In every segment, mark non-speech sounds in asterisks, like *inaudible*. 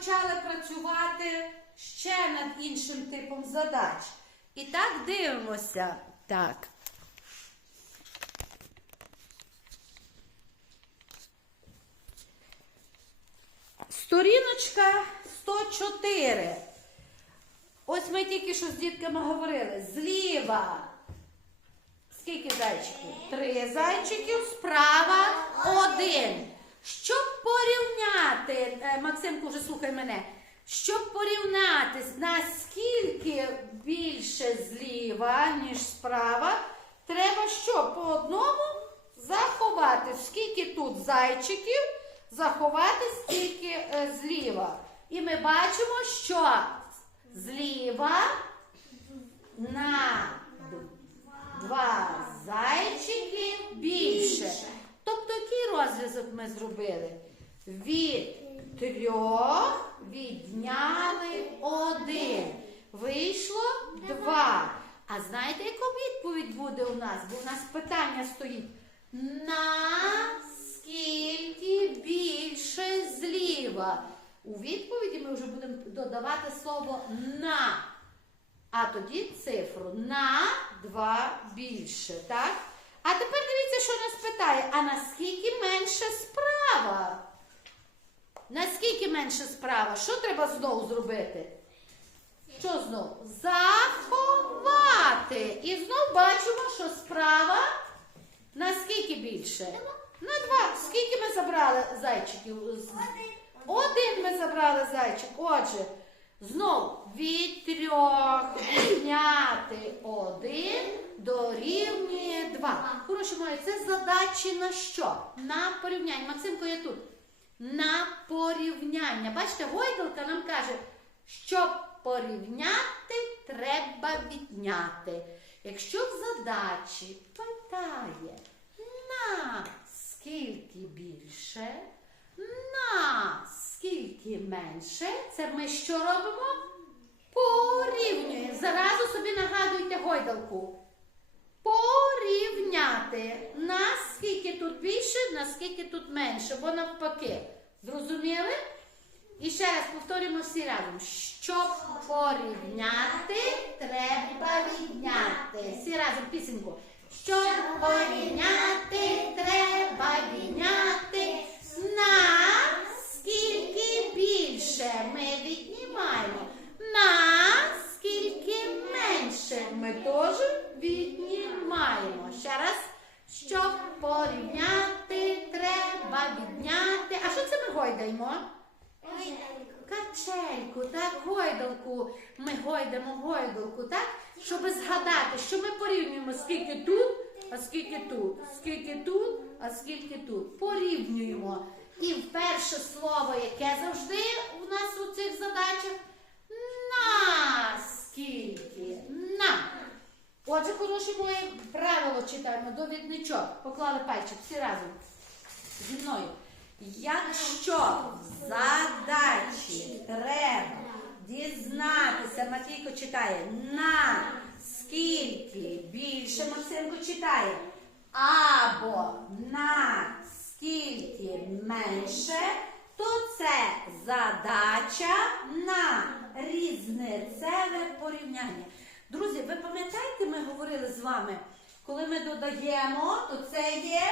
почали працювати ще над іншим типом задач. І так дивимося. Так. Сторіночка 104. Ось ми тільки що з дітками говорили. Зліва. Скільки зайчиків? Три зайчиків, справа один. Щоб порівняти, е, Максимку, вже слухай мене. Щоб порівняти, наскільки більше зліва, ніж справа, треба що? По одному заховати. Скільки тут зайчиків, заховати стільки е, зліва. І ми бачимо, що зліва на ми зробили? Від трьох відняли один. Вийшло два. А знаєте, яка відповідь буде у нас? Бо у нас питання стоїть. Наскільки більше зліва? У відповіді ми вже будемо додавати слово на. А тоді цифру на 2 більше, так? А тепер дивіться, що нас питає. А наскільки менше справа? Наскільки менше справа? Що треба знову зробити? Що знову? Заховати. І знов бачимо, що справа наскільки більше? На два. Скільки ми забрали зайчиків? З- один ми забрали зайчик. Отже, знов від трьох відняти один дорівнює два. Хороші мої, це задачі на що? На порівняння. Максимко, я тут. На порівняння. Бачите, гойдалка нам каже, щоб порівняти, треба відняти. Якщо в задачі питає на скільки більше, скільки менше, це ми що робимо? Порівнюємо. Заразу собі нагадуйте гойдалку. Порівняти. Наскільки тут більше, наскільки тут менше, бо навпаки. Зрозуміли? І ще раз повторюємо всі разом. Щоб порівняти, треба відняти. Всі разом пісеньку. Щоб порівняти, треба відняти. На скільки більше ми віднімаємо. На скільки менше ми теж віднімаємо. Ще раз. Щоб порівняти, треба відняти. А що це ми гойдаємо? Качельку, так, гойдалку. Ми гойдамо гойдалку, так? Щоб згадати, що ми порівнюємо, скільки тут, а скільки тут, скільки тут, а скільки тут. Порівнюємо. І перше слово, яке завжди у нас у цих задачах на скільки. На. Отже, хороші мої правило читаємо, довідничок. Поклали пальчик всі разом зі мною. Якщо в задачі треба дізнатися, Матвійко читає, на скільки більше Максимко читає, або на скільки менше, то це задача на різницеве порівняння. Друзі, ви пам'ятаєте, ми говорили з вами, коли ми додаємо, то це є,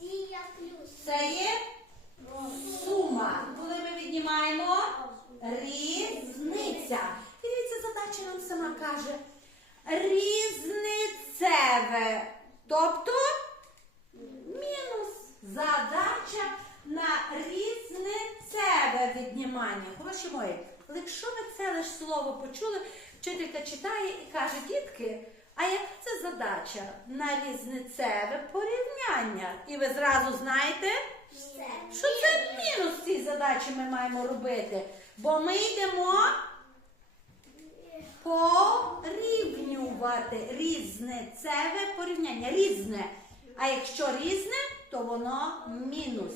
Дія плюс. це є сума. Коли ми віднімаємо різниця. І дивіться, задача нам сама каже різницеве. Тобто мінус. Задача на різницеве віднімання. Хороші мої, якщо ви це лише слово почули, вчителька читає і каже, дітки, а яка це задача на різницеве порівняння? І ви зразу знаєте, що це мінус цій задачі ми маємо робити. Бо ми йдемо порівнювати різне різницеве порівняння. Різне. А якщо різне, то воно мінус.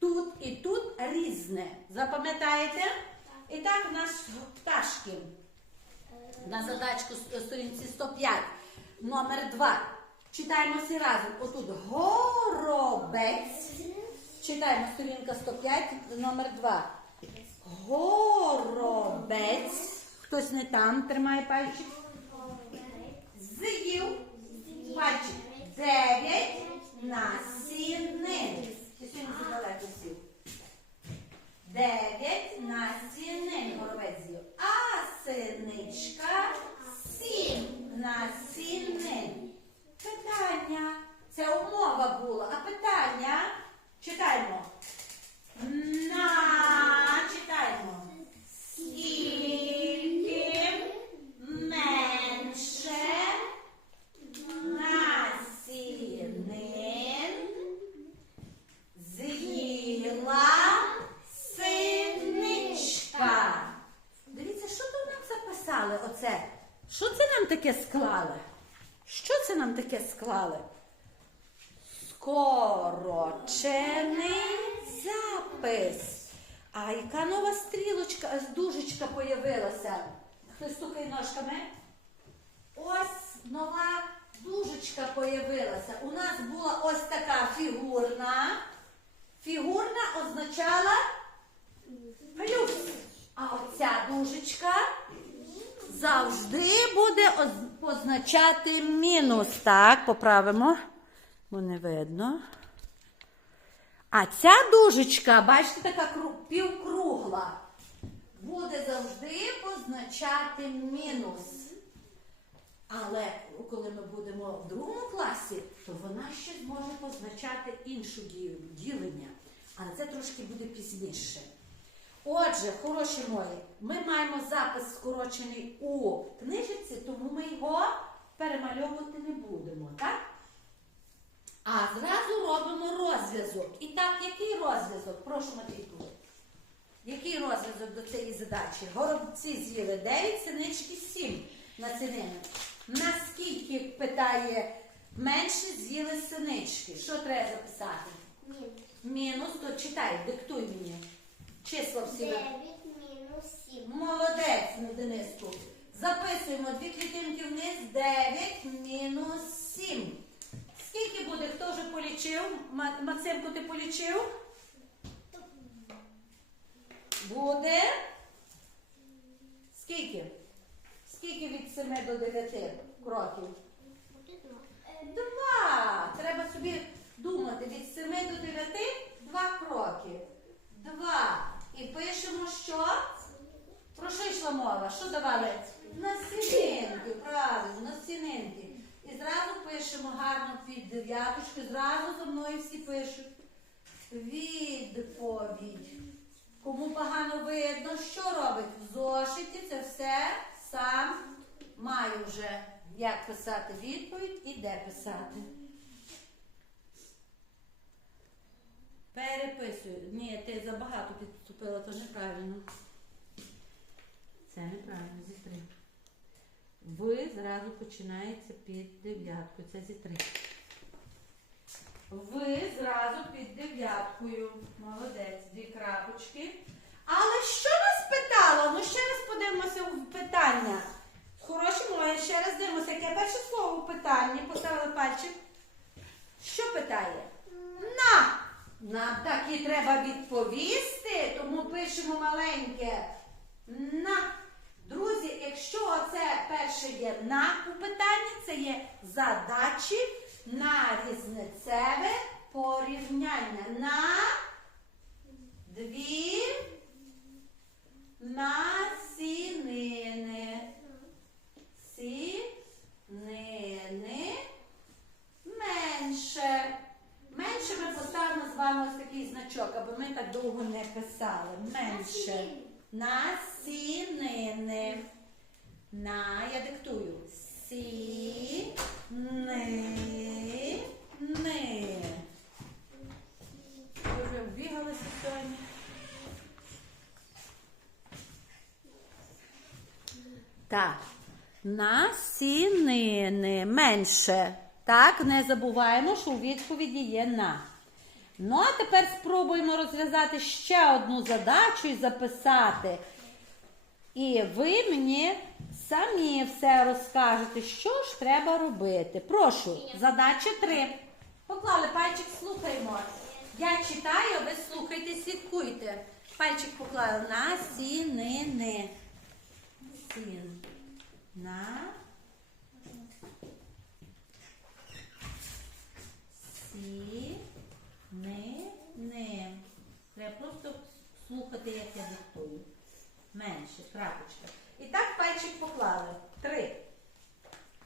Тут і тут різне. Запам'ятаєте? І так у нас пташки. На задачку сторінці 105. Номер 2. Читаємо всі разом. Отут горобець. Читаємо сторінка 105, номер 2. Горобець. Хтось не там тримає пальчик. З'їв пальчик. Дев'ять насінин. Ти сьогодні задалеко. Дев'ять насінин горобець з'їв. А синичка сім насінин. Питання. Це умова була. А питання читаємо. На читаємо. Скільки менше насінин з'їла синичка. Дивіться, що тут нам записали оце? Що це нам таке склали? Що це нам таке склали? Скорочений запис. А яка нова стрілочка, е, дужечка появилася? Хтось стукає ножками? Ось нова дужечка появилася. У нас була ось така фігурна. Фігурна означала плюс. А оця дужечка завжди буде оз- означати мінус. Так, поправимо, бо не видно. А ця дужечка, бачите, така півкругла, буде завжди позначати мінус. Але коли ми будемо в другому класі, то вона ще зможе позначати іншу ділення. Але це трошки буде пізніше. Отже, хороші мої, ми маємо запис скорочений у книжці, тому ми його перемальовувати не будемо, так? А зразу робимо розв'язок. І так, який розв'язок? Прошу, Матвійку. Який розв'язок до цієї задачі? Горобці з'їли 9, синички 7 на цінину. Наскільки, питає, менше з'їли синички? Що треба записати? Мінус, то читай, диктуй мені. Числа всі. на- Дев'ять мінус сім. Молодець, Дениску. Записуємо дві клітинки вниз, 9 мінус 7. Скільки буде? Хто вже полічив? Ма- Максимко, ти полічив? Буде. Скільки? Скільки від 7 до 9 кроків? Два. Треба собі думати. Від 7 до 9 два кроки. Два. І пишемо, що? Про що йшла мова? Що давали? Насінинки, правильно, насінинки. І зразу пишемо гарно під дев'яточку, зразу за мною всі пишуть. Відповідь. Кому погано видно, що робить в зошиті, це все сам маю вже як писати відповідь і де писати. Переписую. Ні, ти забагато підступила, то неправильно. Це неправильно, зі три. Ви зразу починається під дев'яткою. Це зі три. Ви зразу під дев'яткою. Молодець, дві крапочки. Але що нас питало? Ну ще раз подивимося в питання. Хороші мої, ще раз дивимося, яке перше слово у питанні. Поставили пальчик. Що питає? На! Нам так і треба відповісти, тому пишемо маленьке на. Друзі, якщо це перше є на у питанні, це є задачі на різницеве порівняння. На дві насінини. Сінини менше. Менше ми поставимо з вами ось такий значок, аби ми так довго не писали. Менше. Насінини. На, я диктую. Сі, ни, ни. Ви вже вбігалися сьогодні. Так. Насінини менше. Так, не забуваємо, що у відповіді є на. Ну, а тепер спробуємо розв'язати ще одну задачу і записати. І ви мені самі все розкажете, що ж треба робити. Прошу, задача 3. Поклали пальчик, слухаємо. Я читаю, ви слухайте, слідкуйте. Пальчик поклали на сінини. Сін. На. Сі. Ни. Ни. Треба просто слухати, як я диктую. Менше, крапочка. І так пальчик поклали. Три.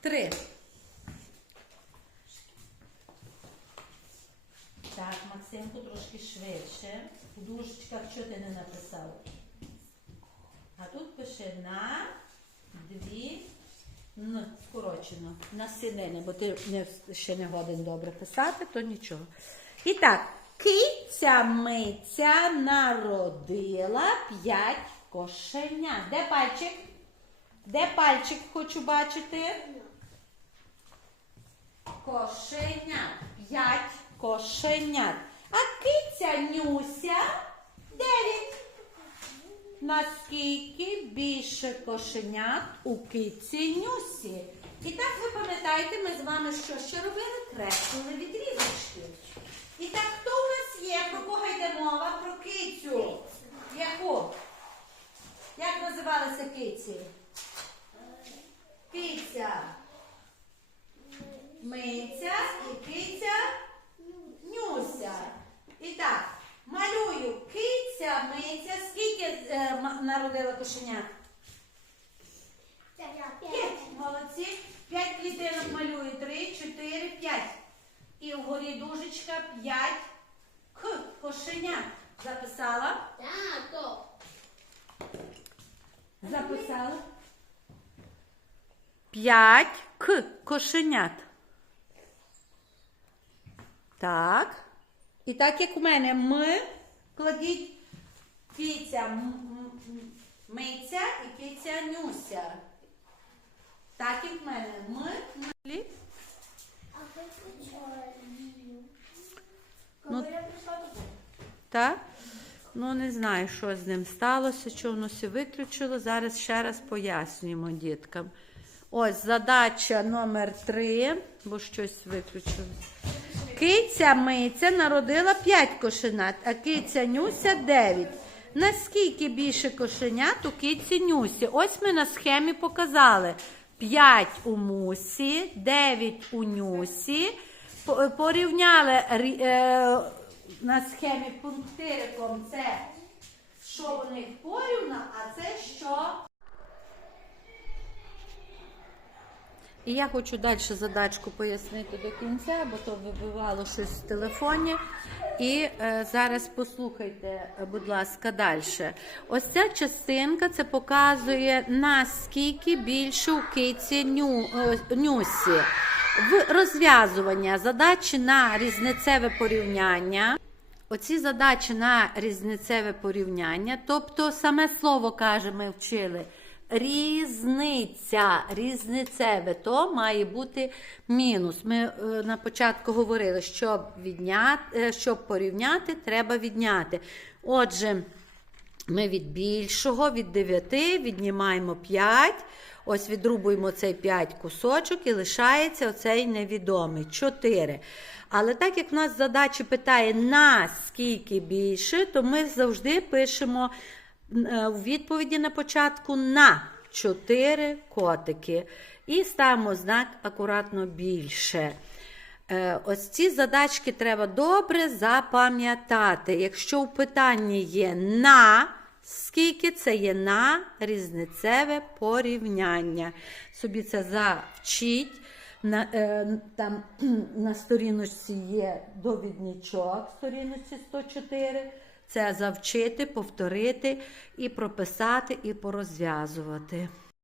Три. Так, Максимку трошки швидше. У дужечках що ти не написав? А тут пише на дві н скорочено. На синини, бо ти не, ще не годен добре писати, то нічого. І так, киця миця народила п'ять кошенят. Де пальчик? Де пальчик хочу бачити? Кошенят. П'ять кошенят. А киця Нюся дев'ять. Наскільки більше кошенят у киці Нюсі? І так ви пам'ятаєте, ми з вами що ще робили? Креслили відрізочки. І так, хто у нас є? Про кого йде мова? Про кицю. Яку? Як називалися киці? Киця. Миця і киця Нюся. І так, малюю киця, миця. Скільки е, м- народила кошенят? П'ять. Молодці. П'ять клітинок малюю. Три, чотири, п'ять. І вгорі дужечка п'ять. К. Кошенят. Записала? Тато. Записала. П'ять к кошенят. Так. І так як у мене ми, кладіть м- миця і киця нюся. Так як в мене ми. ми. А ви. Ну, я прийшла Так? Ну, не знаю, що з ним сталося, що воно все виключило. Зараз ще раз пояснюємо діткам. Ось задача номер 3, бо щось виключилось. Киця Миця народила 5 кошенят, а киця Нюся 9. Наскільки більше кошенят у кітці Нюсі? Ось ми на схемі показали. 5 у мусі, 9 у нюсі. Порівняли е, на схемі пунктириком це, що у них порівна, а це що І я хочу далі задачку пояснити до кінця, бо то вибивало щось в телефоні. І е, зараз послухайте, будь ласка, далі. Ось ця частинка це показує наскільки більше у киці ню, е, нюсі. В розв'язування задачі на різницеве порівняння. Оці задачі на різницеве порівняння, тобто саме слово каже, ми вчили. Різниця, різницеве, то має бути мінус. Ми е, на початку говорили, щоб відняти, е, щоб порівняти, треба відняти. Отже, ми від більшого, від 9 віднімаємо 5. Ось відрубуємо цей 5 кусочок і лишається оцей невідомий 4. Але так як в нас задача питає наскільки більше, то ми завжди пишемо е, у відповіді на початку на 4 котики. І ставимо знак акуратно більше. Е, Ось ці задачки треба добре запам'ятати. Якщо в питанні є на, скільки це є на різницеве порівняння. Собі це завчіть. На, е, там *clears throat* на сторіночці є довідничок, сторіночці 104. Це завчити, повторити і прописати, і порозв'язувати.